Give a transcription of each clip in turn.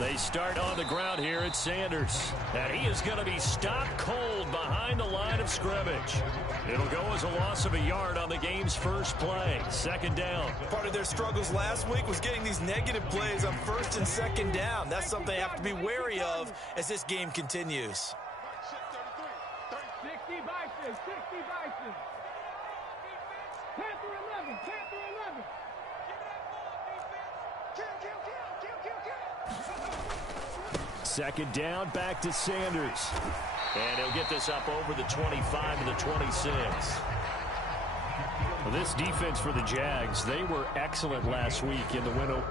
They start on the ground here at Sanders. And he is going to be stopped cold behind the line of scrimmage. It'll go as a loss of a yard on the game's first play. Second down. Part of their struggles last week was getting these negative plays on first and second down. That's something they have to be wary of as this game continues. 60 Bison, 60 Bison. Panther 11, Panther 11. Second down, back to Sanders. And he'll get this up over the 25 to the 26. Well, this defense for the Jags, they were excellent last week in the win.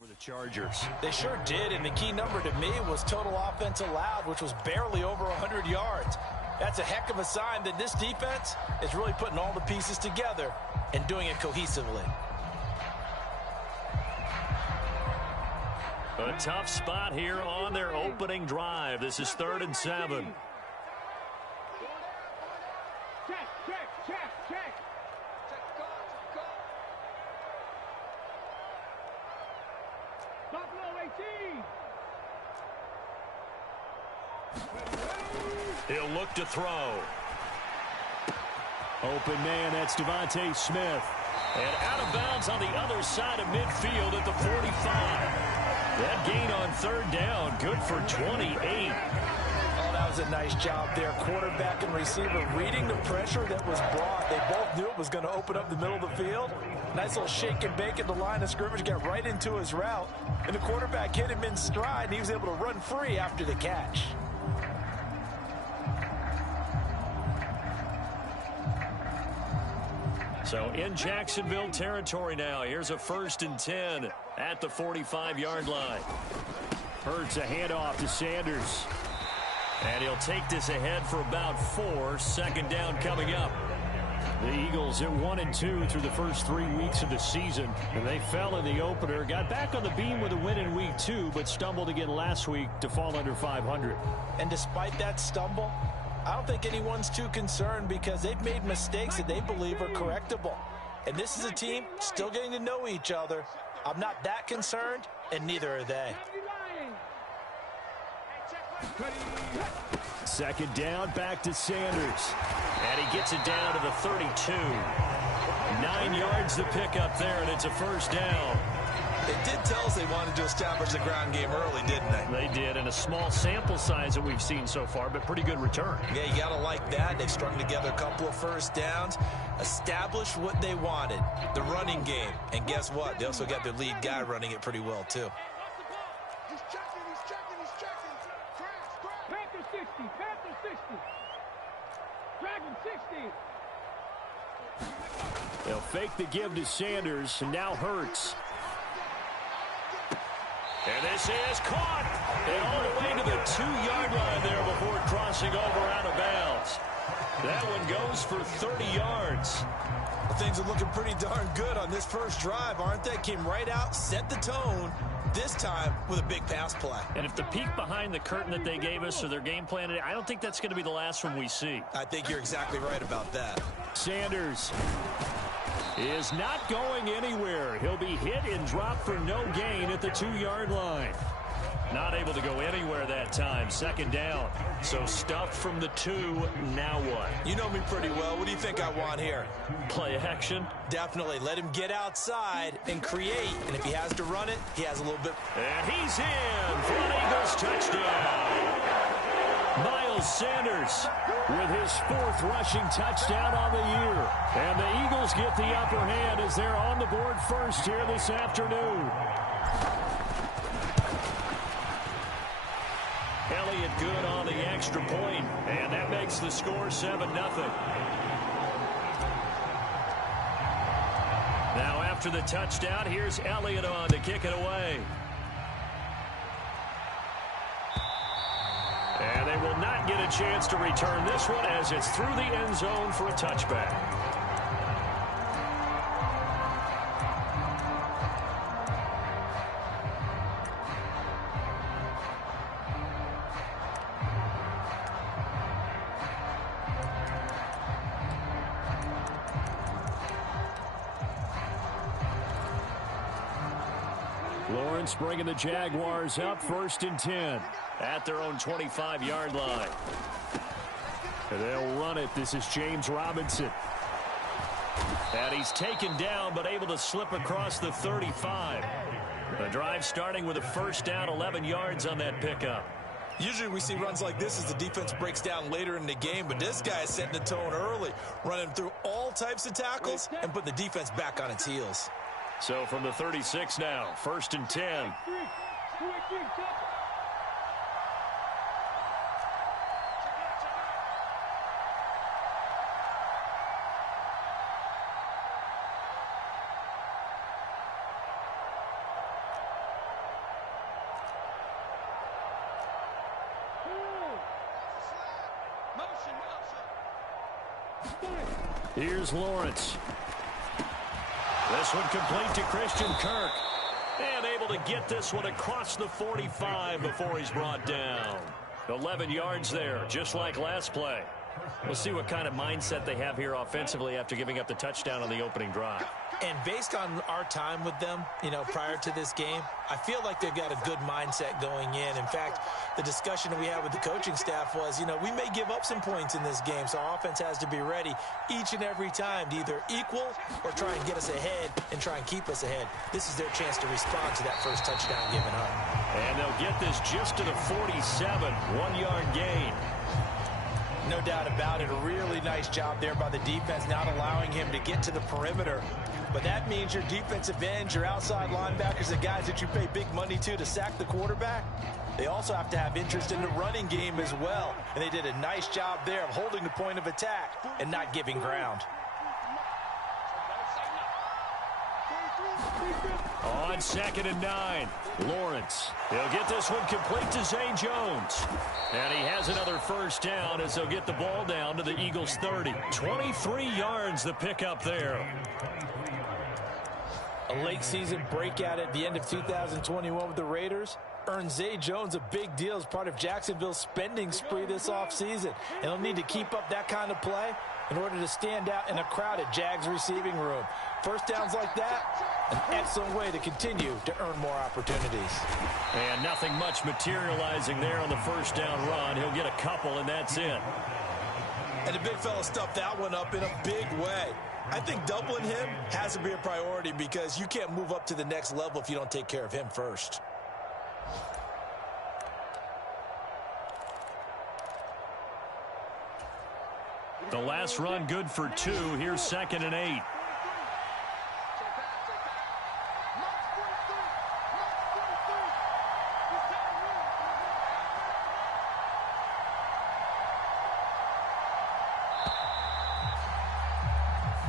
For the Chargers. They sure did, and the key number to me was total offense allowed, which was barely over 100 yards. That's a heck of a sign that this defense is really putting all the pieces together and doing it cohesively. A tough spot here on their opening drive. This is 3rd and 7. He'll look to throw. Open man, that's Devontae Smith. And out of bounds on the other side of midfield at the 45. That gain on 3rd down, good for 28. Oh, that was a nice job there. Quarterback and receiver reading the pressure that was brought. They both knew it was going to open up the middle of the field. Nice little shake and bake at the line of scrimmage, got right into his route. And the quarterback hit him in stride, and he was able to run free after the catch. So in Jacksonville territory now. Here's a 1st and 10 at the 45-yard line. Hurts a handoff to Sanders. And he'll take this ahead for about 4. Second down coming up. The Eagles at 1-2 through the first 3 weeks of the season. And they fell in the opener. Got back on the beam with a win in week 2, but stumbled again last week to fall under 500. And despite that stumble, I don't think anyone's too concerned because they've made mistakes that they believe are correctable. And this is a team still getting to know each other. I'm not that concerned, and neither are they. Second down, back to Sanders. And he gets it down to the 32. 9 yards to pick up there, and it's a 1st down. They did tell us they wanted to establish the ground game early, didn't they? They did, and a small sample size that we've seen so far, but pretty good return. Yeah, you got to like that. They've strung together a couple of 1st downs, established what they wanted, the running game. And guess what? They also got their lead guy running it pretty well, too. He's checking. Panther 60, Panther 60. Dragon 60. They'll fake the give to Sanders, and now Hurts. And this is caught. And all the way to the 2-yard line there before crossing over out of bounds. That one goes for 30 yards. Well, things are looking pretty darn good on this first drive, aren't they? Came right out, set the tone, this time with a big pass play. And if the peek behind the curtain that they gave us or their game plan, I don't think that's going to be the last one we see. I think you're exactly right about that. Sanders is not going anywhere. He'll be hit and dropped for no gain at the 2-yard line. Not able to go anywhere that time. Second down. So stuffed from the 2. Now what? You know me pretty well. What do you think I want here? Play action? Definitely. Let him get outside and create. And if he has to run it, he has a little bit. And he's in for an Eagles touchdown. Miles Sanders with his 4th rushing touchdown on the year. And the Eagles get the upper hand as they're on the board first here this afternoon. Elliott good on the extra point, and that makes the score 7-0. after the touchdown. Here's Elliott on to kick it away. And they will not get a chance to return this one as it's through the end zone for a touchback. Lawrence bringing the Jaguars up 1st and 10 at their own 25-yard line. And they'll run it. This is James Robinson. And he's taken down but able to slip across the 35. The drive starting with a 1st down, 11 yards on that pickup. Usually we see runs like this as the defense breaks down later in the game, but this guy is setting the tone early, running through all types of tackles and putting the defense back on its heels. So from the 36 now, 1st and 10. Here's Lawrence. This one complete to Christian Kirk. And able to get this one across the 45 before he's brought down. 11 yards there, just like last play. We'll see what kind of mindset they have here offensively after giving up the touchdown on the opening drive. And based on our time with them, prior to this game, I feel like they've got a good mindset going in. In fact, the discussion that we had with the coaching staff was, we may give up some points in this game, so our offense has to be ready each and every time to either equal or try and get us ahead and try and keep us ahead. This is their chance to respond to that first touchdown given up. And they'll get this just to the 47, 1-yard gain. No doubt about it. A really nice job there by the defense, not allowing him to get to the perimeter. But that means your defensive ends, your outside linebackers, the guys that you pay big money to sack the quarterback, they also have to have interest in the running game as well. And they did a nice job there of holding the point of attack and not giving ground. On 2nd and 9, Lawrence. He'll get this one complete to Zay Jones. And he has another 1st down as they'll get the ball down to the Eagles' 30. 23 yards the pickup there. A late season breakout at the end of 2021 with the Raiders earned Zay Jones a big deal as part of Jacksonville's spending spree this offseason. And he'll need to keep up that kind of play in order to stand out in a crowded Jags receiving room. 1st downs like that, an excellent way to continue to earn more opportunities. And nothing much materializing there on the 1st down run. He'll get a couple, and that's it. And the big fella stuffed that one up in a big way. I think doubling him has to be a priority because you can't move up to the next level if you don't take care of him first. The last run good for 2. Here's 2nd and 8.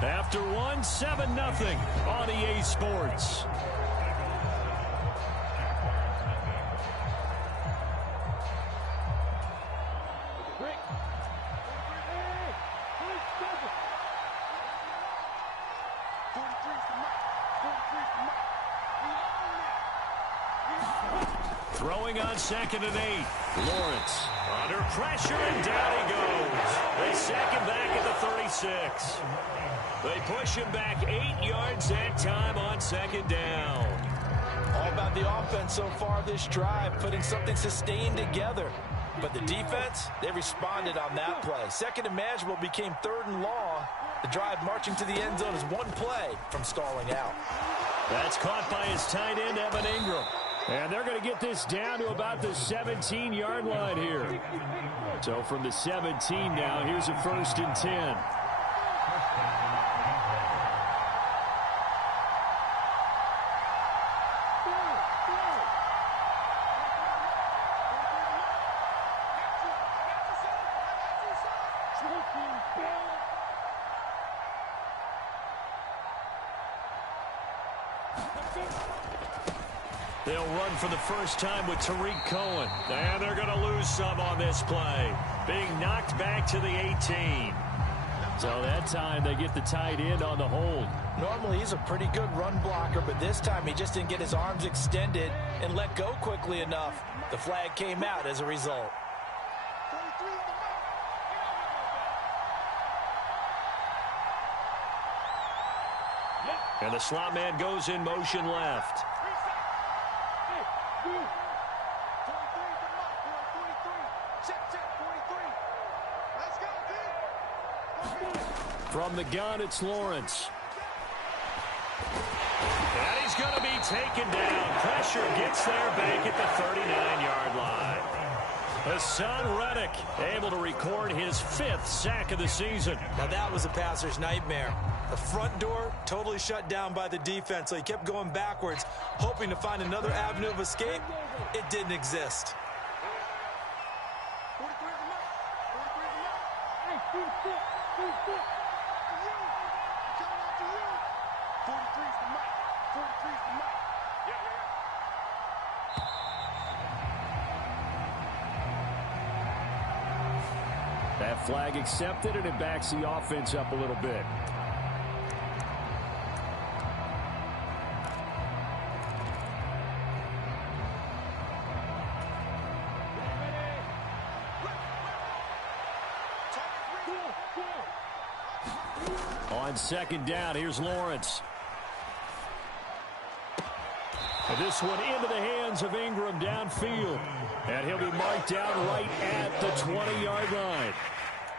After 7-0 on EA Sports. Throwing on 2nd and 8. Lawrence under pressure, and down he goes. They sack him back at the 36. They push him back 8 yards that time on 2nd down. All about the offense so far this drive, putting something sustained together. But the defense, they responded on that play. 2nd and manageable became 3rd and long. The drive marching to the end zone is one play from stalling out. That's caught by his tight end, Evan Ingram. And they're going to get this down to about the 17-yard line here. So from the 17 now, here's a 1st and 10. They'll run for the first time with Tariq Cohen. And they're going to lose some on this play. Being knocked back to the 18. So that time they get the tight end on the hold. Normally he's a pretty good run blocker, but this time he just didn't get his arms extended and let go quickly enough. The flag came out as a result. And the slot man goes in motion left. From the gun, it's Lawrence. And he's going to be taken down. Pressure gets there back at the 39-yard line. Hassan Reddick able to record his 5th sack of the season. Now that was a passer's nightmare. The front door totally shut down by the defense, so he kept going backwards, hoping to find another avenue of escape. It didn't exist. That flag accepted, and it backs the offense up a little bit. On second down, here's Lawrence. And this one into the hands of Ingram downfield. And he'll be marked down right at the 20-yard line.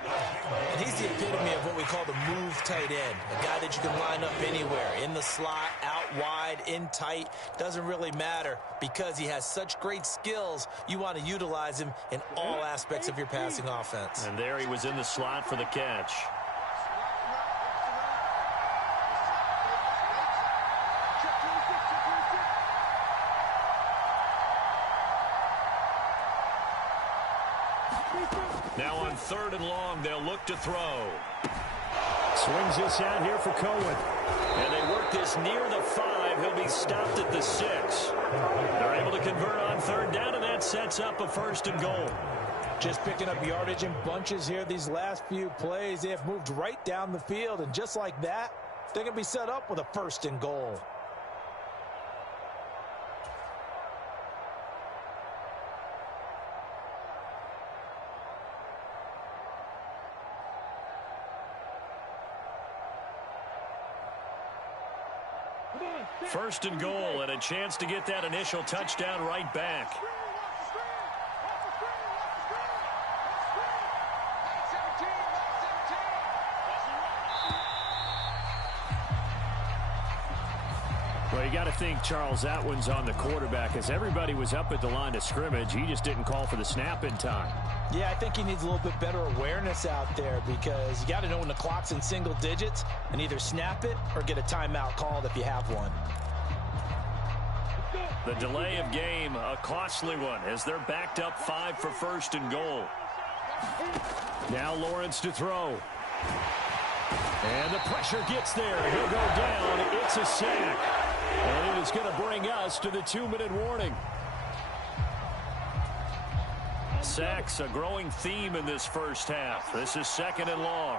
And he's the epitome of what we call the move tight end. A guy that you can line up anywhere. In the slot, out wide, in tight. Doesn't really matter because he has such great skills. You want to utilize him in all aspects of your passing offense. And there he was in the slot for the catch. Now on 3rd and long, they'll look to throw. Swings this out here for Cohen. And they work this near the 5. He'll be stopped at the 6. They're able to convert on 3rd down, and that sets up a 1st and goal. Just picking up yardage in bunches here these last few plays. They have moved right down the field, and just like that, they're going to be set up with a 1st and goal. First and goal, and a chance to get that initial touchdown right back. Well, you got to think, Charles, that one's on the quarterback, as everybody was up at the line of scrimmage. He just didn't call for the snap in time. Yeah, I think he needs a little bit better awareness out there because you got to know when the clock's in single digits and either snap it or get a timeout called if you have one. The delay of game, a costly one, as they're backed up 5 for 1st and goal. Now Lawrence to throw. And the pressure gets there. He'll go down. It's a sack. And it is going to bring us to the 2-minute warning. Sacks, a growing theme in this first half. This is 2nd and long.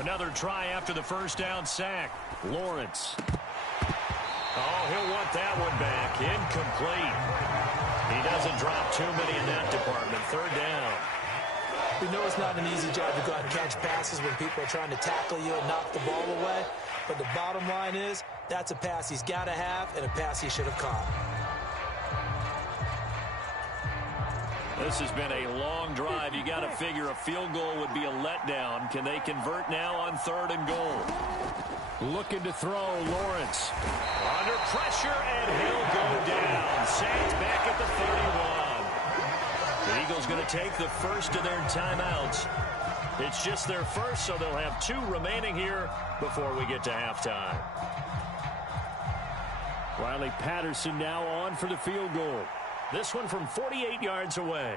Another try after the 1st down sack. Lawrence. Oh, he'll want that one back. Incomplete. He doesn't drop too many in that department. 3rd down. We know it's not an easy job to go out and catch passes when people are trying to tackle you and knock the ball away. But the bottom line is, that's a pass he's got to have and a pass he should have caught. This has been a long drive. You got to figure a field goal would be a letdown. Can they convert now on 3rd and goal? Looking to throw, Lawrence. Under pressure, and he'll go down. Saints back at the 31. The Eagles going to take the first of their timeouts. It's just their first, so they'll have 2 remaining here before we get to halftime. Riley Patterson now on for the field goal. This one from 48 yards away.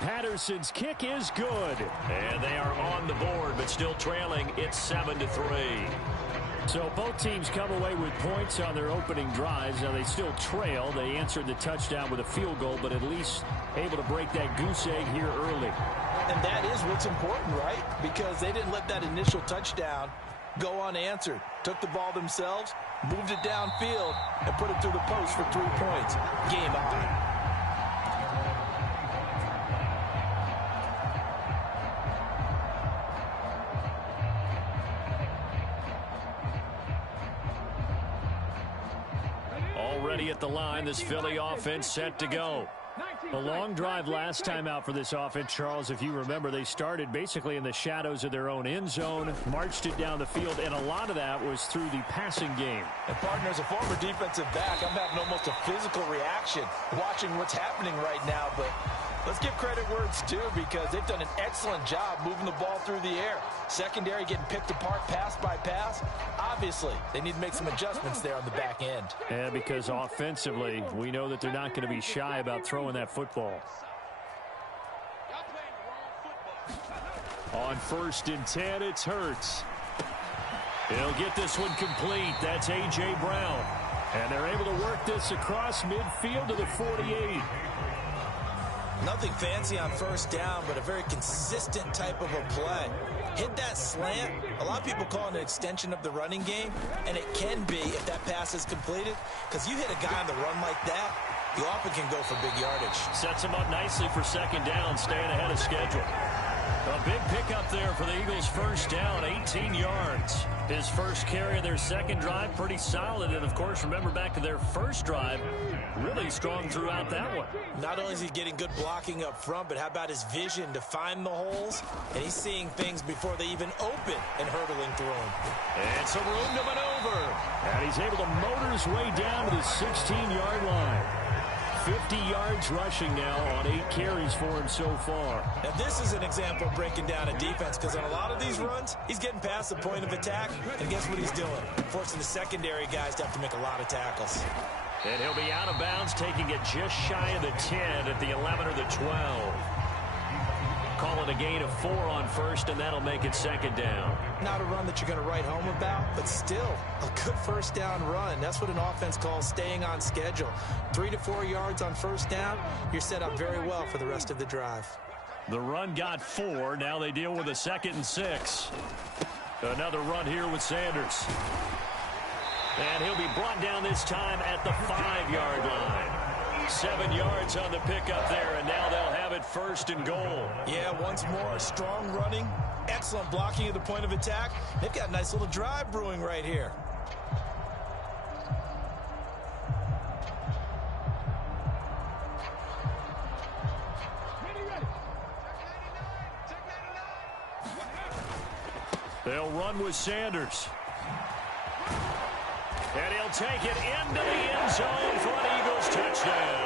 Patterson's kick is good. And they are on the board, but still trailing. It's 7-3. So both teams come away with points on their opening drives. Now they still trail. They answered the touchdown with a field goal, but at least able to break that goose egg here early. And that is what's important, right? Because they didn't let that initial touchdown go unanswered. Took the ball themselves, moved it downfield, and put it through the post for 3 points. Game on. Already at the line, this Philly offense set to go. A long drive last time out for this offense, Charles. If you remember, they started basically in the shadows of their own end zone, marched it down the field, and a lot of that was through the passing game. And partner, as a former defensive back, I'm having almost a physical reaction watching what's happening right now. But let's give credit where it's due, because they've done an excellent job moving the ball through the air. Secondary getting picked apart pass by pass. Obviously, they need to make some adjustments there on the back end. And because offensively, we know that they're not going to be shy about throwing that football. On 1st and 10, it's Hurts. He'll get this one complete. That's A.J. Brown. And they're able to work this across midfield to the 48. Nothing fancy on 1st down, but a very consistent type of a play. Hit that slant. A lot of people call it an extension of the running game, and it can be if that pass is completed, because you hit a guy on the run like that, you often can go for big yardage. Sets him up nicely for 2nd down, staying ahead of schedule. A big pickup there for the Eagles. 1st down, 18 yards. His first carry of their 2nd drive, pretty solid. And, of course, remember back to their 1st drive, really strong throughout that one. Not only is he getting good blocking up front, but how about his vision to find the holes? And he's seeing things before they even open and hurtling through them. And some room to maneuver. And he's able to motor his way down to the 16-yard line. 50 yards rushing now on 8 carries for him so far. Now this is an example of breaking down a defense, because on a lot of these runs, he's getting past the point of attack, and guess what he's doing? Forcing the secondary guys to have to make a lot of tackles. And he'll be out of bounds, taking it just shy of the 10 at the 11 or the 12. Call it a gain of 4 on 1st, and that'll make it 2nd down. Not a run that you're going to write home about, but still a good 1st down run. That's what an offense calls staying on schedule. 3 to 4 yards on 1st down, you're set up very well for the rest of the drive. The run got 4. Now they deal with a 2nd and 6. Another run here with Sanders. And he'll be brought down this time at the 5-yard line. 7 yards on the pickup there, and now they'll have it 1st and goal. Yeah, once more, strong running, excellent blocking at the point of attack. They've got a nice little drive brewing right here. They'll run with Sanders. And he'll take it into the end zone for an Eagles touchdown.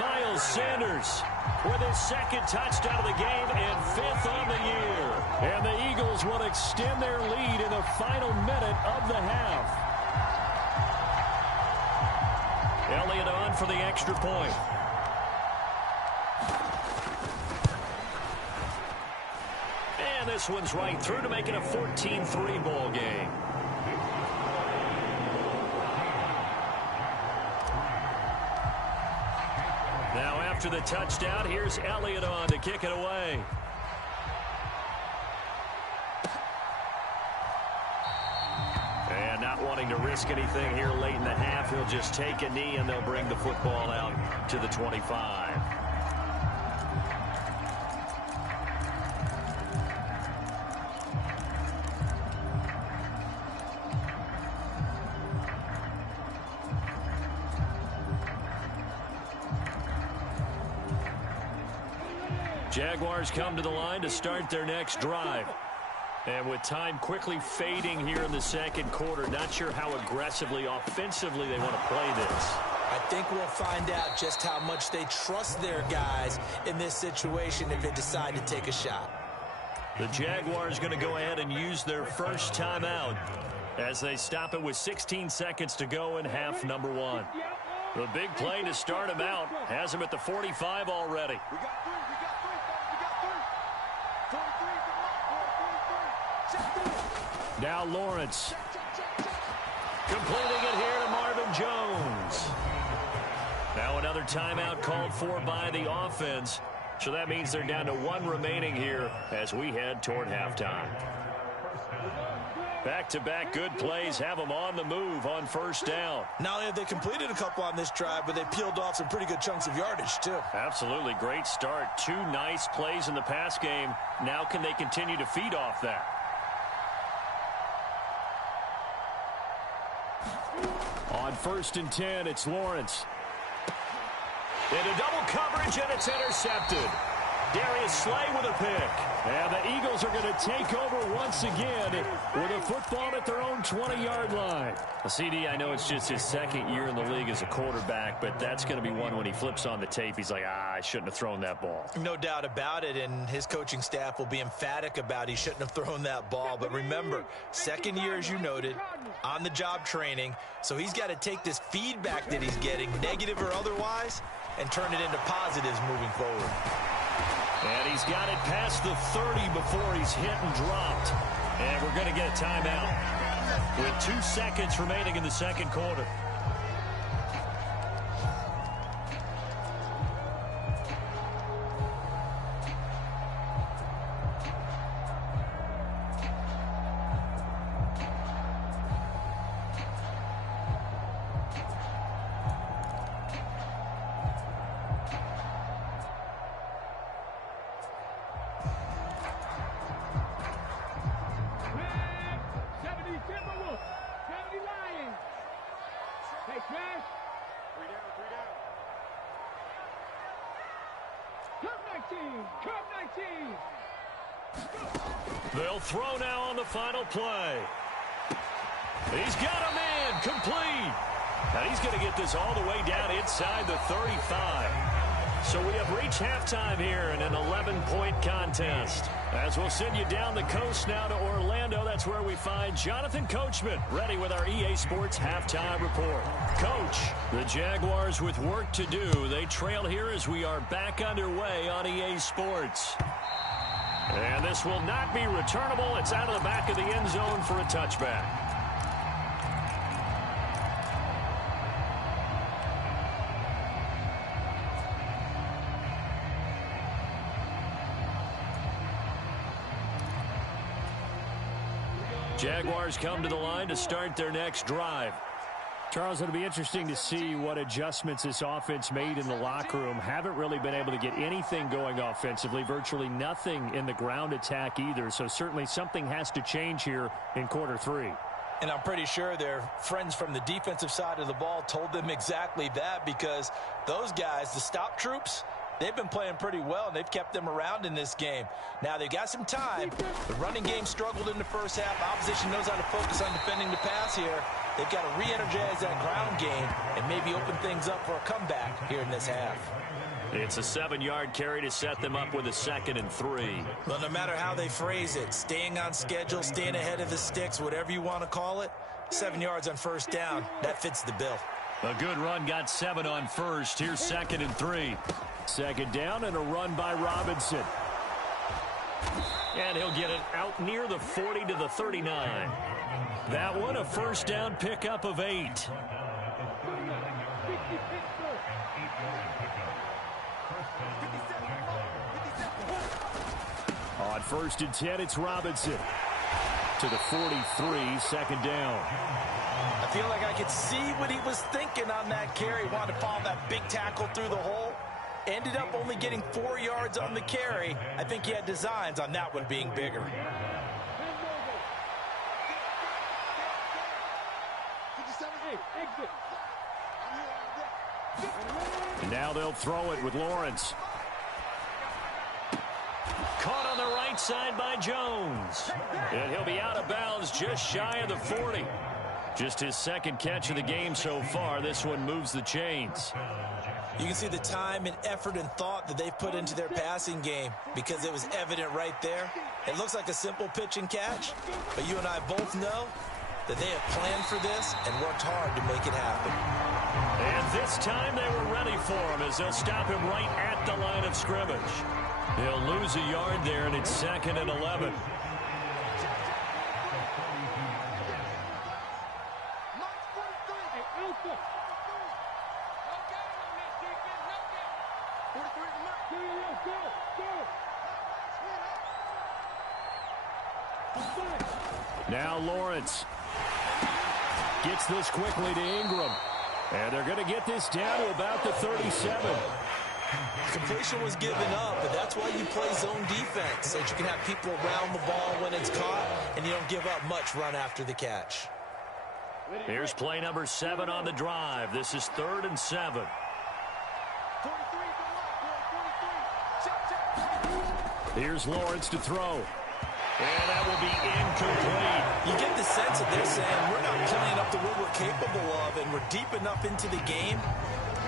Miles Sanders with his 2nd touchdown of the game and 5th on the year. And the Eagles will extend their lead in the final minute of the half. Elliott on for the extra point. And this one's right through to make it a 14-3 ball game. Now after the touchdown, here's Elliott on to kick it away. And not wanting to risk anything here late in the half, he'll just take a knee and they'll bring the football out to the 25. Jaguars come to the line to start their next drive. And with time quickly fading here in the 2nd quarter, not sure how aggressively, offensively they want to play this. I think we'll find out just how much they trust their guys in this situation if they decide to take a shot. The Jaguars going to go ahead and use their first timeout as they stop it with 16 seconds to go in half number 1. The big play to start him out has him at the 45 already. We got three. We got three. We got three. 43. Now Lawrence. Completing it here to Marvin Jones. Now another timeout called for by the offense. So that means they're down to one remaining here as we head toward halftime. Back-to-back good plays have them on the move on first down. Not only have they completed a couple on this drive, but they peeled off some pretty good chunks of yardage, too. Absolutely. Great start. Two nice plays in the pass game. Now can they continue to feed off that? On 1st and 10, it's Lawrence. Into double coverage, and it's intercepted. Darius Slay with a pick. And the Eagles are going to take over once again with a football at their own 20-yard line. CD, I know it's just his second year in the league as a quarterback, but that's going to be one when he flips on the tape. He's like, I shouldn't have thrown that ball. No doubt about it, and his coaching staff will be emphatic about he shouldn't have thrown that ball. But remember, second year, as you noted, on-the-job training, so he's got to take this feedback that he's getting, negative or otherwise, and turn it into positives moving forward. And he's got it past the 30 before he's hit and dropped. And we're going to get a timeout with 2 seconds remaining in the second quarter. They'll throw now on the final play. He's got a man complete. And he's going to get this all the way down inside the 35. So we have reached halftime here in an 11-point contest. As we'll send you down the coast now to Orlando, that's where we find Jonathan Coachman, ready with our EA Sports halftime report. Coach, the Jaguars with work to do. They trail here as we are back underway on EA Sports. And this will not be returnable. It's out of the back of the end zone for a touchback. Jaguars come to the line to start their next drive. Charles, it'll be interesting to see what adjustments this offense made in the locker room. Haven't really been able to get anything going offensively, virtually nothing in the ground attack either. So certainly something has to change here in quarter three. And I'm pretty sure their friends from the defensive side of the ball told them exactly that, because those guys, the stop troops, they've been playing pretty well, and they've kept them around in this game. Now, they've got some time. The running game struggled in the first half. Opposition knows how to focus on defending the pass here. They've got to re-energize that ground game and maybe open things up for a comeback here in this half. It's a 7-yard carry to set them up with a 2nd and 3. Well, no matter how they phrase it, staying on schedule, staying ahead of the sticks, whatever you want to call it, 7 yards on first down, that fits the bill. A good run got 7 on first. Here's 2nd and 3. 2nd down and a run by Robinson. And he'll get it out near the 40 to the 39. That one a first down pickup of 8. On 1st and 10, it's Robinson to the 43, 2nd down. I feel like I could see what he was thinking on that carry. He wanted to follow that big tackle through the hole. Ended up only getting 4 yards on the carry. I think he had designs on that one being bigger. And now they'll throw it with Lawrence. Caught on the right side by Jones. And he'll be out of bounds just shy of the 40. Just his 2nd catch of the game so far. This one moves the chains. You can see the time and effort and thought that they've put into their passing game, because it was evident right there. It looks like a simple pitch and catch, but you and I both know that they have planned for this and worked hard to make it happen. And this time they were ready for him as they'll stop him right at the line of scrimmage. He'll lose a yard there, and it's 2nd and 11. Now Lawrence gets this quickly to Ingram. And they're going to get this down to about the 37. Completion was given up, but that's why you play zone defense, so that you can have people around the ball when it's caught, and you don't give up much run after the catch. Here's play number 7 on the drive. This is 3rd and 7. Here's Lawrence to throw. And that will be incomplete. You get the sense that they're saying we're not playing up to what we're capable of, and we're deep enough into the game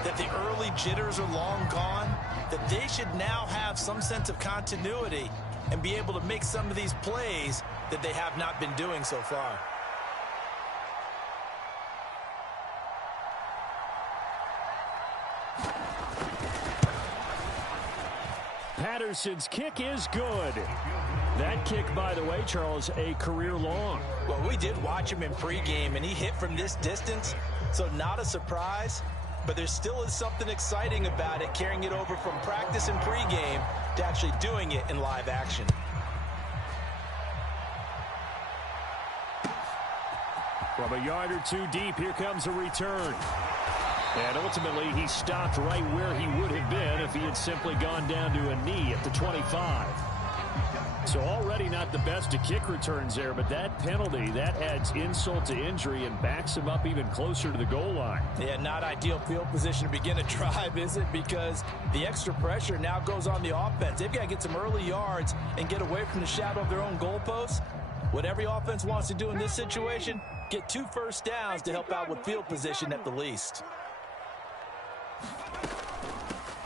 that the early jitters are long gone, that they should now have some sense of continuity and be able to make some of these plays that they have not been doing so far. Patterson's kick is good. That kick, by the way, Charles, a career long. Well, we did watch him in pregame, and he hit from this distance, so not a surprise. But there still is something exciting about it, carrying it over from practice and pregame to actually doing it in live action. From a yard or two deep, here comes a return. And ultimately, he stopped right where he would have been if he had simply gone down to a knee at the 25. So already not the best of kick returns there, but that penalty, that adds insult to injury and backs him up even closer to the goal line. Yeah, not ideal field position to begin a drive, is it? Because the extra pressure now goes on the offense. They've got to get some early yards and get away from the shadow of their own goalposts. What every offense wants to do in this situation, get 2 first downs to help out with field position at the least.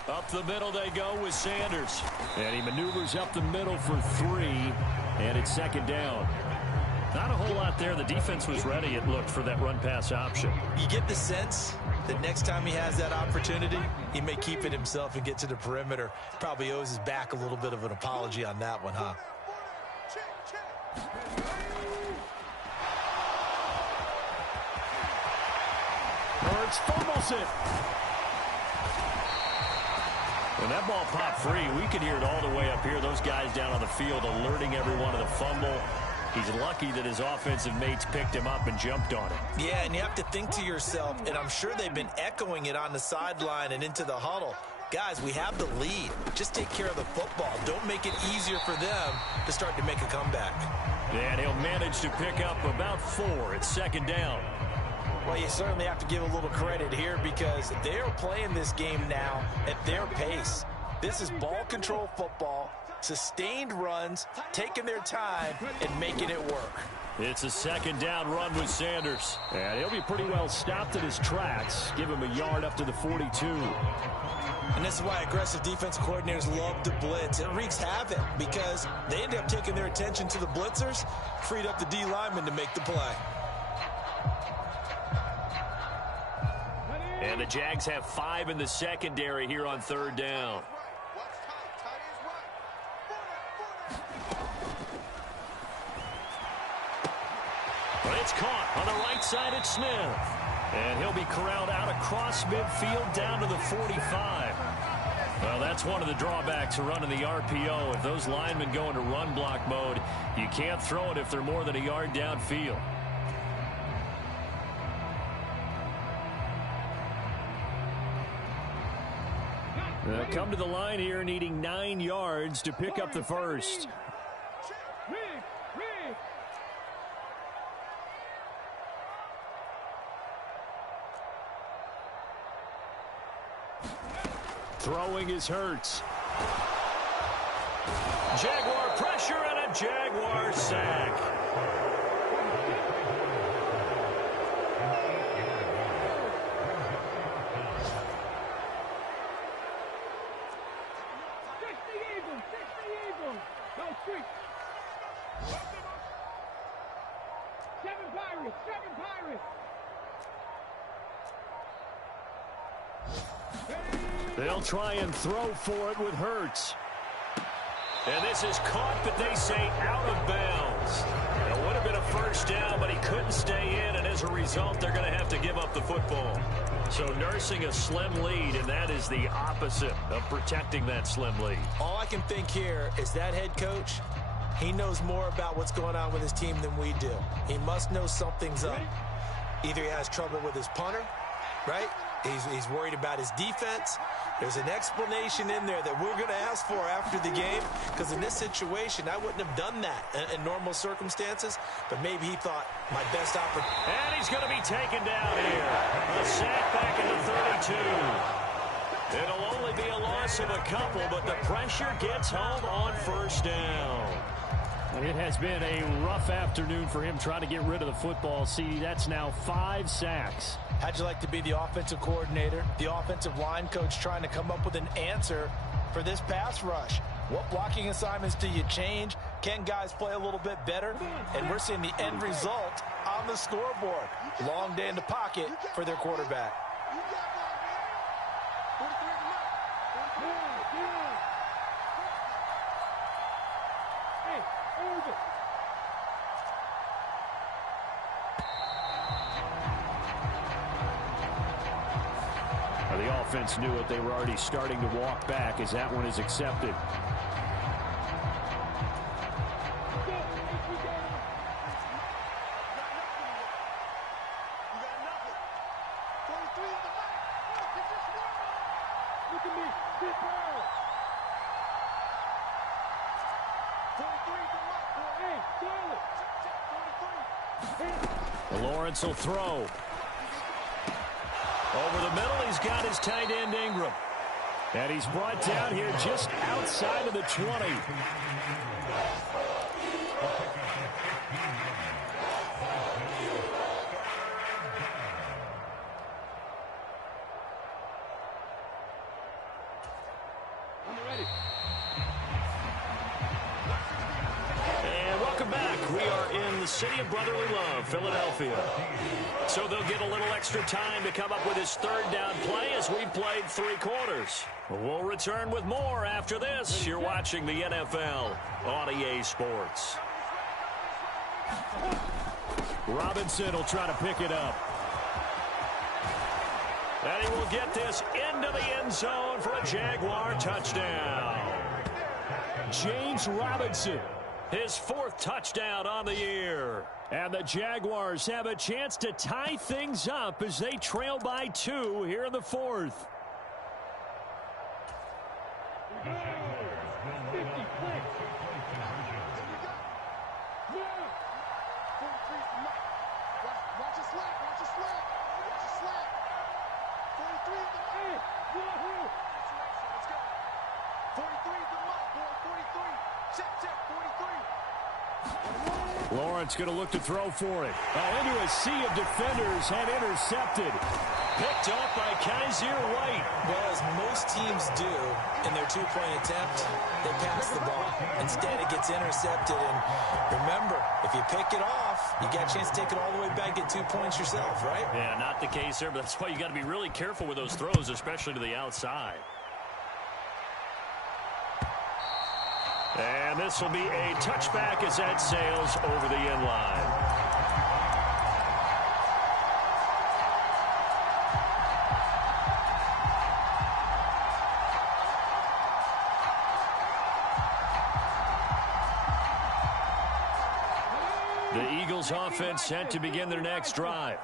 Up the middle they go with Sanders. And he maneuvers up the middle for 3. And it's 2nd down. Not a whole lot there. The defense was ready, it looked, for that run-pass option. You get the sense that next time he has that opportunity, he may keep it himself and get to the perimeter. Probably owes his back a little bit of an apology on that one, huh? Hurts fumbles it. When that ball popped free, we could hear it all the way up here. Those guys down on the field alerting everyone of the fumble. He's lucky that his offensive mates picked him up and jumped on it. Yeah, and you have to think to yourself, and I'm sure they've been echoing it on the sideline and into the huddle. Guys, we have the lead. Just take care of the football. Don't make it easier for them to start to make a comeback. And he'll manage to pick up about 4. It's 2nd down. Well, you certainly have to give a little credit here because they're playing this game now at their pace. This is ball control football, sustained runs, taking their time, and making it work. It's a 2nd down run with Sanders. And he'll be pretty well stopped in his tracks. Give him a yard up to the 42. And this is why aggressive defense coordinators love to blitz. It wreaks havoc because they end up taking their attention to the blitzers, freed up the D lineman to make the play. And the Jags have 5 in the secondary here on 3rd down. But it's caught on the right side at Smith. And he'll be corralled out across midfield down to the 45. Well, that's one of the drawbacks of running the RPO. If those linemen go into run block mode, you can't throw it if they're more than a yard downfield. They'll come to the line here needing 9 yards to pick up the first. Throwing is Hurts. Jaguar pressure and a Jaguar sack. They'll try and throw for it with Hurts. And this is caught, but they say out of bounds. It would have been a first down, but he couldn't stay in, and as a result, they're going to have to give up the football. So nursing a slim lead, and that is the opposite of protecting that slim lead. All I can think here is that head coach, he knows more about what's going on with his team than we do. He must know something's up. Either he has trouble with his punter, right? He's worried about his defense. There's an explanation in there that we're going to ask for after the game, because in this situation, I wouldn't have done that in normal circumstances, but maybe he thought my best opportunity. And he's going to be taken down here. A sack back at the 32. It'll only be a loss of a couple, but the pressure gets home on first down. It has been a rough afternoon for him trying to get rid of the football. See, that's now 5 sacks. How'd you like to be the offensive coordinator, the offensive line coach, trying to come up with an answer for this pass rush? What blocking assignments do you change? Can guys play a little bit better? And we're seeing the end result on the scoreboard. Long day in the pocket for their quarterback. The offense knew it. They were already starting to walk back as that one is accepted. Lawrence will throw. Over the middle, he's got his tight end Ingram. And he's brought down here just outside of the 20. And welcome back. We are in the city of brotherly love, Philadelphia. So they'll get a little extra time to come up with his third down play as we played 3 quarters. We'll return with more after this. You're watching the NFL on EA Sports. Robinson will try to pick it up. And he will get this into the end zone for a Jaguar touchdown. James Robinson, his 4th touchdown on the year. And the Jaguars have a chance to tie things up as they trail by 2 here in the 4th. Lawrence going to look to throw for it. Into a sea of defenders and intercepted. Picked off by Kaiser White. Well, as most teams do in their 2-point attempt, they pass the ball. Instead, it gets intercepted. And remember, if you pick it off, you got a chance to take it all the way back, get 2 points yourself, right? Yeah, not the case there, but that's why you got to be really careful with those throws, especially to the outside. And this will be a touchback as that sails over the end line. The Eagles offense set to begin their next drive.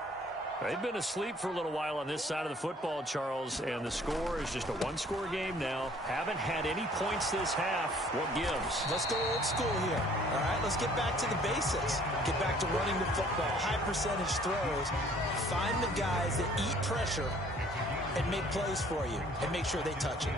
They've been asleep for a little while on this side of the football, Charles, and the score is just a 1-score game now. Haven't had any points this half. What gives? Let's go old school here. All right, let's get back to the basics. Get back to running the football, high percentage throws. Find the guys that eat pressure and make plays for you and make sure they touch it.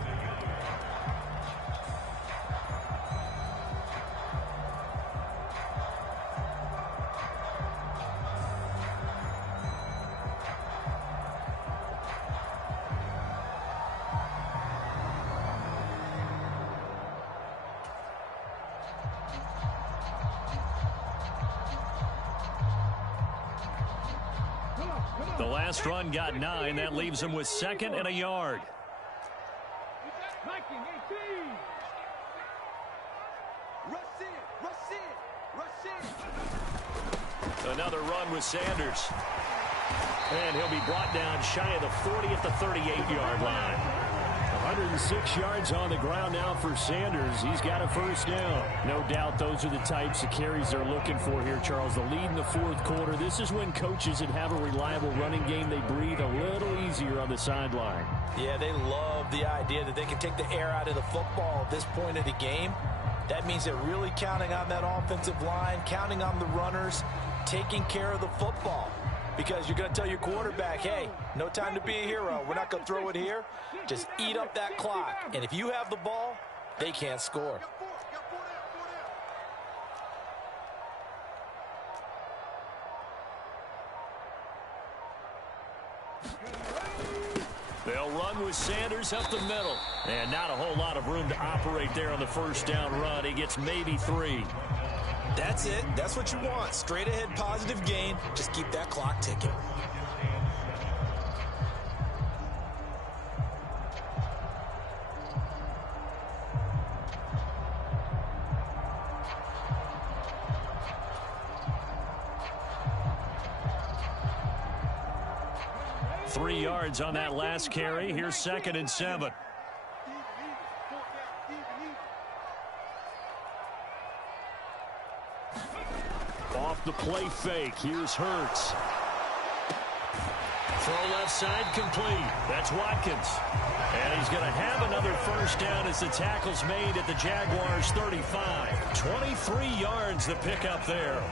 The last run got 9. That leaves him with 2nd and a yard. Attacking 18. Rush in, rush in, rush in. Another run with Sanders. And he'll be brought down shy of the 40 at the 38-yard line. 106 yards on the ground now for Sanders. He's got a first down. No doubt those are the types of carries they're looking for here, Charles. The lead in the fourth quarter. This is when coaches that have a reliable running game, they breathe a little easier on the sideline. Yeah, they love the idea that they can take the air out of the football at this point of the game. That means they're really counting on that offensive line, counting on the runners, taking care of the football. Because you're going to tell your quarterback, hey, no time to be a hero. We're not going to throw it here. Just eat up that clock. And if you have the ball, they can't score. They'll run with Sanders up the middle. And not a whole lot of room to operate there on the first down run. He gets maybe 3. That's it. That's what you want. Straight ahead positive gain. Just keep that clock ticking. Three yards on that last carry. Here's 2nd and 7. Off the play fake. Here's Hurts. Throw left side complete. That's Watkins. And he's going to have another first down as the tackle's made at the Jaguars' 35. 23 yards the pickup there.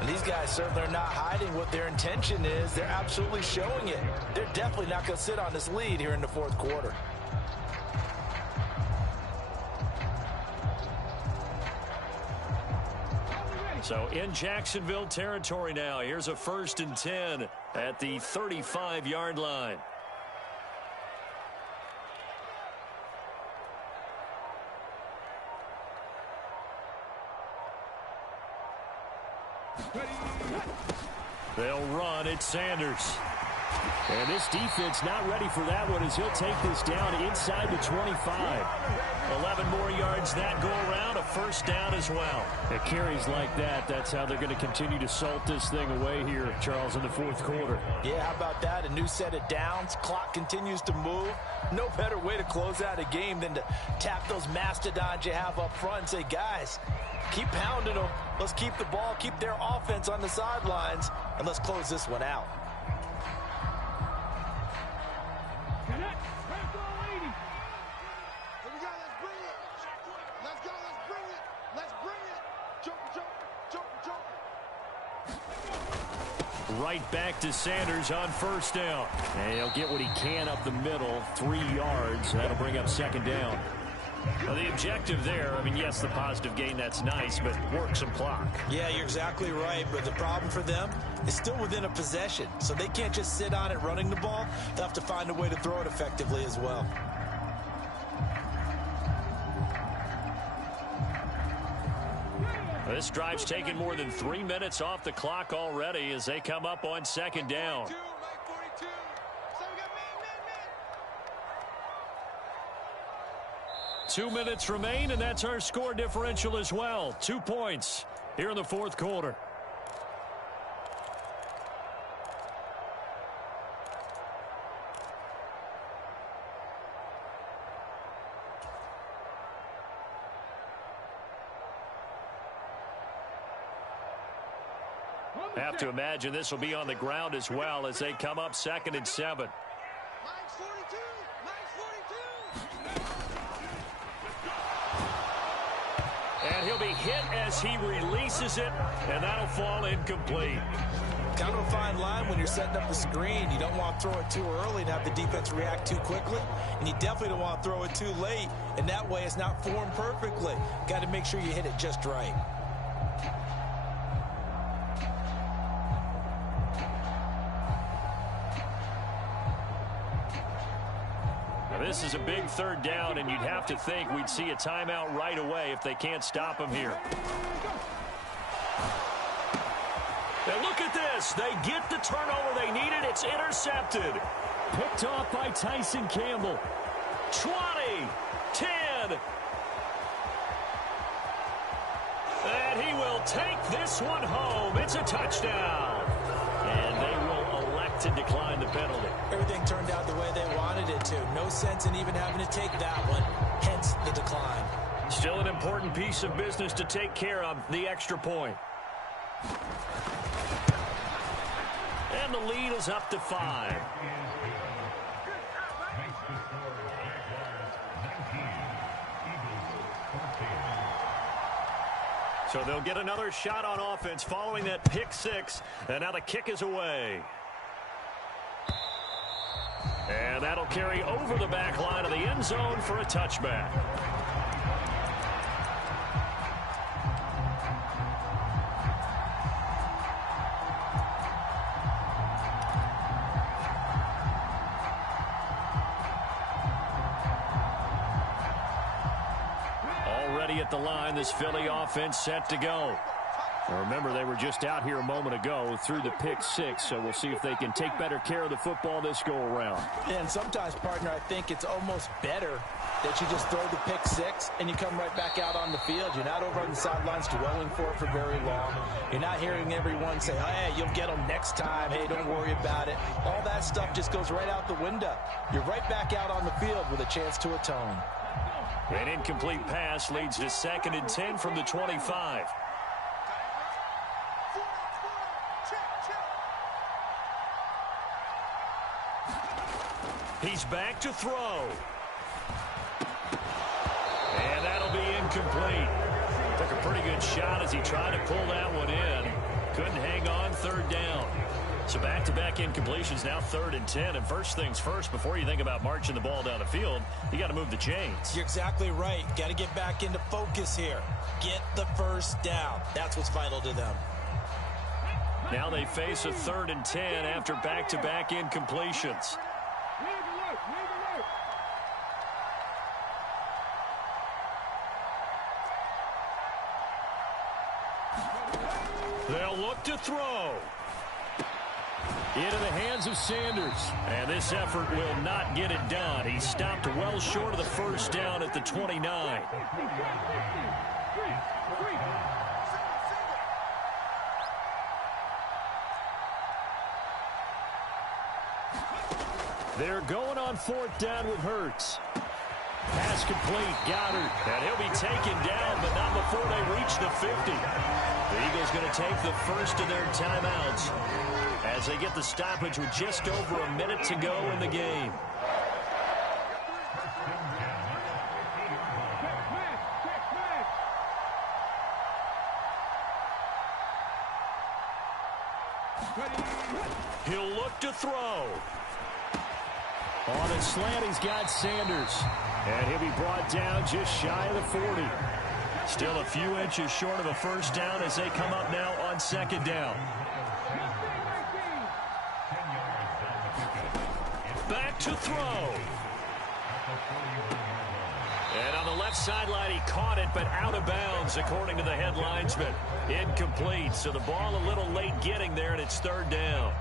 And these guys certainly are not hiding what their intention is. They're absolutely showing it. They're definitely not going to sit on this lead here in the fourth quarter. So in Jacksonville territory now. Here's a 1st and 10 at the 35-yard line. They'll run at Sanders. And this defense not ready for that one as he'll take this down inside the 25. 11 more yards that go around, a first down as well. It carries like that. That's how they're going to continue to salt this thing away here, Charles, in the fourth quarter. Yeah, how about that? A new set of downs. Clock continues to move. No better way to close out a game than to tap those mastodons you have up front and say, guys, keep pounding them. Let's keep the ball, keep their offense on the sidelines, and let's close this one out. Right back to Sanders on first down. And he'll get what he can up the middle, 3 yards. That'll bring up 2nd down. Well, the objective there, I mean, yes, the positive gain, that's nice, but work some clock. Yeah, you're exactly right, but the problem for them is still within a possession. So they can't just sit on it running the ball. They'll have to find a way to throw it effectively as well. This drive's taken more than 3 minutes off the clock already as they come up on 2nd down. 2 minutes remain, and that's our score differential as well. 2 points here in the fourth quarter. Have to imagine this will be on the ground as well as they come up 2nd and 7. And he'll be hit as he releases it, and that'll fall incomplete. Kind of a fine line when you're setting up the screen. You don't want to throw it too early and have the defense react too quickly. And you definitely don't want to throw it too late, and that way it's not formed perfectly. Got to make sure you hit it just right. This is a big 3rd down, and you'd have to think we'd see a timeout right away if they can't stop him here. And look at this. They get the turnover they needed. It's intercepted. Picked off by Tyson Campbell. 20, 10. And he will take this one home. It's a touchdown. And they will elect to decline the penalty. Everything turned out the way they wanted it to. No sense in even having to take that one. Hence the decline. Still an important piece of business to take care of, the extra point. And the lead is up to 5. So they'll get another shot on offense following that pick 6. And now the kick is away. And that'll carry over the back line of the end zone for a touchback. Already at the line, this Philly offense set to go. Now remember, they were just out here a moment ago through the pick 6, so we'll see if they can take better care of the football this go-around. And sometimes, partner, I think it's almost better that you just throw the pick 6 and you come right back out on the field. You're not over on the sidelines dwelling for it for very long. You're not hearing everyone say, oh, hey, you'll get them next time. Hey, don't worry about it. All that stuff just goes right out the window. You're right back out on the field with a chance to atone. An incomplete pass leads to 2nd and 10 from the 25. He's back to throw. And that'll be incomplete. Took a pretty good shot as he tried to pull that one in. Couldn't hang on, 3rd down. So back-to-back incompletions, now 3rd and 10. And first things first, before you think about marching the ball down the field, you got to move the chains. You're exactly right. Got to get back into focus here. Get the first down. That's what's vital to them. Now they face a 3rd and 10 after back-to-back incompletions. They'll look to throw. Into the hands of Sanders. And this effort will not get it done. He stopped well short of the first down at the 29. They're going on 4th down with Hurts. Pass complete, Goddard. And he'll be taken down, but not before they reach the 50. The Eagles going to take the first of their timeouts as they get the stoppage with just over a minute to go in the game. He'll look to throw. On a slant, he's got Sanders. And he'll be brought down just shy of the 40. Still a few inches short of a first down as they come up now on 2nd down. Back to throw. And on the left sideline, he caught it, but out of bounds, according to the head linesman. Incomplete, so the ball a little late getting there, and it's 3rd down.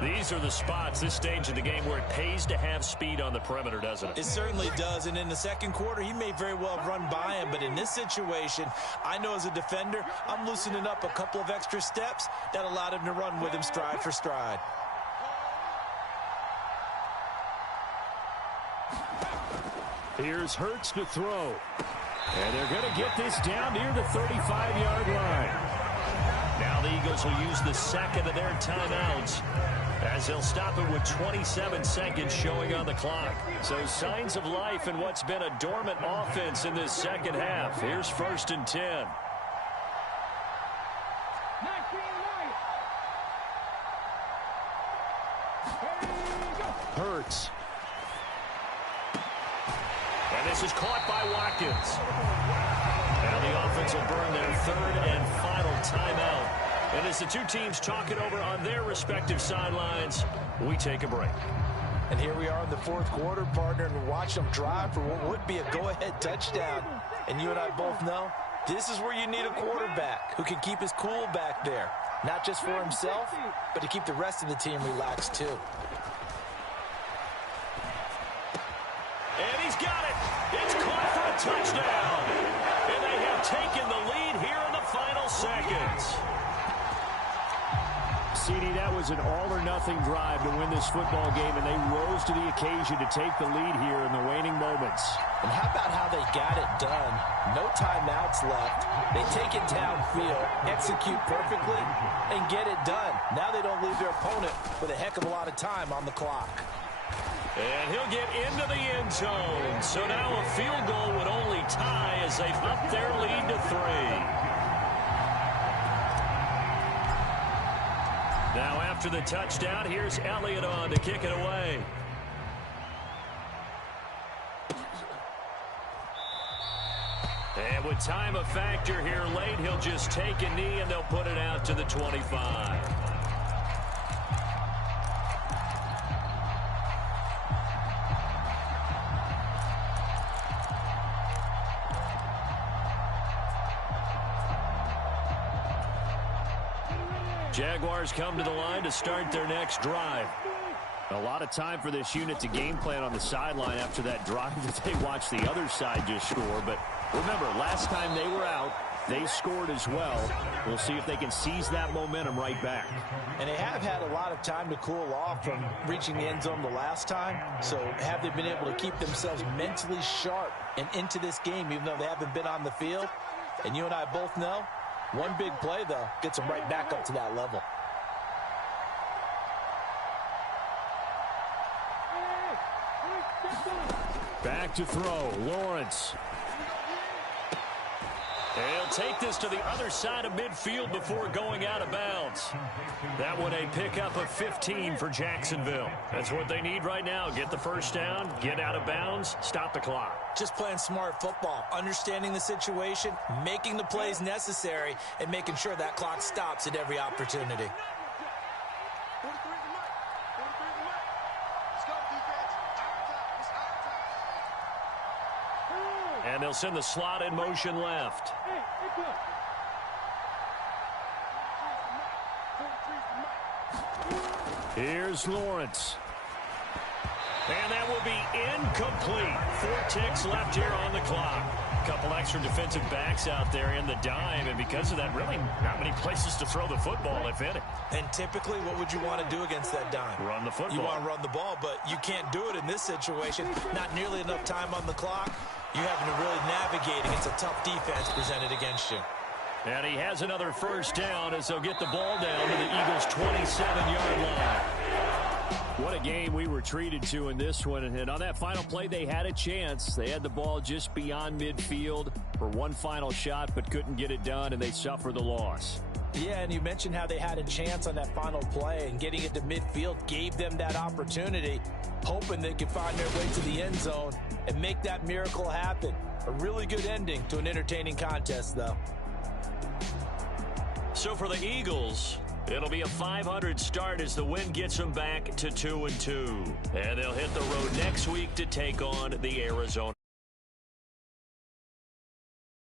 These are the spots, this stage of the game, where it pays to have speed on the perimeter, doesn't it? It certainly does, and in the second quarter, he may very well run by him, but in this situation, I know as a defender, I'm loosening up a couple of extra steps that allowed him to run with him stride for stride. Here's Hurts to throw. And they're going to get this down near the 35-yard line. Now the Eagles will use the 2nd of their timeouts as they'll stop it with 27 seconds showing on the clock. So signs of life in what's been a dormant offense in this second half. Here's 1st and 10. Hurts. And this is caught by Watkins. Now the offense will burn their 3rd and final timeout. And as the two teams talk it over on their respective sidelines, we take a break. And here we are in the 4th quarter, partner, and watch them drive for what would be a go-ahead touchdown. And you and I both know this is where you need a quarterback who can keep his cool back there. Not just for himself, but to keep the rest of the team relaxed too. And he he's got it. It's caught for a touchdown. And they have taken the lead here in the final seconds. CD, that was an all-or-nothing drive to win this football game, and they rose to the occasion to take the lead here in the waning moments. And how about how they got it done? No timeouts left. They take it downfield, execute perfectly, and get it done. Now they don't leave their opponent with a heck of a lot of time on the clock. And he'll get into the end zone. So now a field goal would only tie as they've upped their lead to 3. Now after the touchdown, here's Elliott on to kick it away. And with time a factor here late, he'll just take a knee and they'll put it out to the 25. Jaguars come to the line to start their next drive. A lot of time for this unit to game plan on the sideline after that drive that they watched the other side just score. But remember, last time they were out, they scored as well. We'll see if they can seize that momentum right back. And they have had a lot of time to cool off from reaching the end zone the last time. So have they been able to keep themselves mentally sharp and into this game, even though they haven't been on the field? And you and I both know, one big play, though, gets them right back up to that level. Back to throw, Lawrence. He'll take this to the other side of midfield before going out of bounds. That one a pickup of 15 for Jacksonville. That's what they need right now. Get the first down, get out of bounds, stop the clock. Just playing smart football, understanding the situation, making the plays necessary, and making sure that clock stops at every opportunity. And they'll send the slot in motion left. Here's Lawrence. And that will be incomplete. 4 ticks left here on the clock. Couple extra defensive backs out there in the dime, and because of that, really not many places to throw the football, if any. And typically, what would you want to do against that dime? Run the football. You want to run the ball, but you can't do it in this situation. Not nearly enough time on the clock. You're having to really navigate against a tough defense presented against you. And he has another first down as they'll get the ball down to the Eagles' 27-yard line. What a game we were treated to in this one. And on that final play, they had a chance. They had the ball just beyond midfield for one final shot, but couldn't get it done, and they suffer the loss. Yeah, and you mentioned how they had a chance on that final play, and getting it to midfield gave them that opportunity, hoping they could find their way to the end zone and make that miracle happen. A really good ending to an entertaining contest, though. So for the Eagles, it'll be a 500 start as the win gets them back to 2-2. And they'll hit the road next week to take on the Arizona.